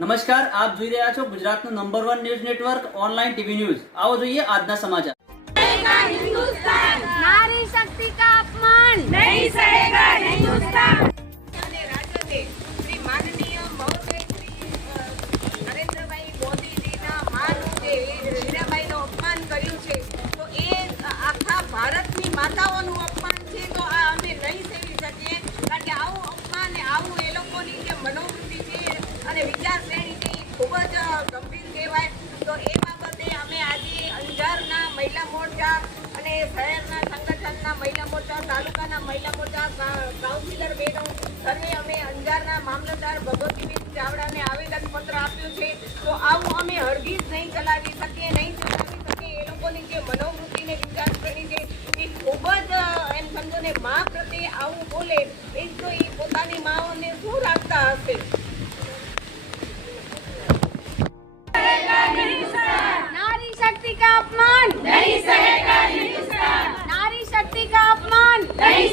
નમસ્કાર, આપ જોઈ રહ્યા છો ગુજરાતનું number 1 news network online TV news. આવો જોઈએ આજના સમાચાર। नारी शक्ति का अपमान नहीं सहेगा हिंदुस्तान। રાજ્યને શ્રી માનનીય મહોદય શ્રી નરેન્દ્રભાઈ મોદીજીના માનું જે હીરાબાઈનું અપમાન કર્યું છે, તો એ આખા ભારતની માતાઓનું અપમાન છે। તો આ અમે નહીં સેવી શકીએ, કારણ કે આવું અપમાન ને આવું એ લોકોની જે મનોવૃત્તિ છે અને વિચાર શ્રેણી છે એ ખૂબ જ ગંભીર કહેવાય। તો એ બાબતે અમે આજે અંજારના મહિલા મોરચા અને શહેરના સંગઠનના મહિલા મોરચા, તાલુકાના મહિલા મોરચા, કાઉન્સિલર બહેનો સર્વે અમે અંજારના મામલતદાર ભગવતીબેન ચાવડાને આવેદનપત્ર આપ્યું છે। તો આવું અમે હરગીજ નહીં ચલાવી શકીએ, નહીં ચલાવી શકીએ। એ લોકોની જે મનોવૃત્તિને વિચારસરણી છે એ ખૂબ જ એમ સમજો ને મા પ્રત્યે આવું બોલે એ તો એ પોતાની માઓને શું રાખતા હશે। नारी शक्ति का अपमान नहीं सहेगा हिंदुस्तान। नारी शक्ति का अपमान नहीं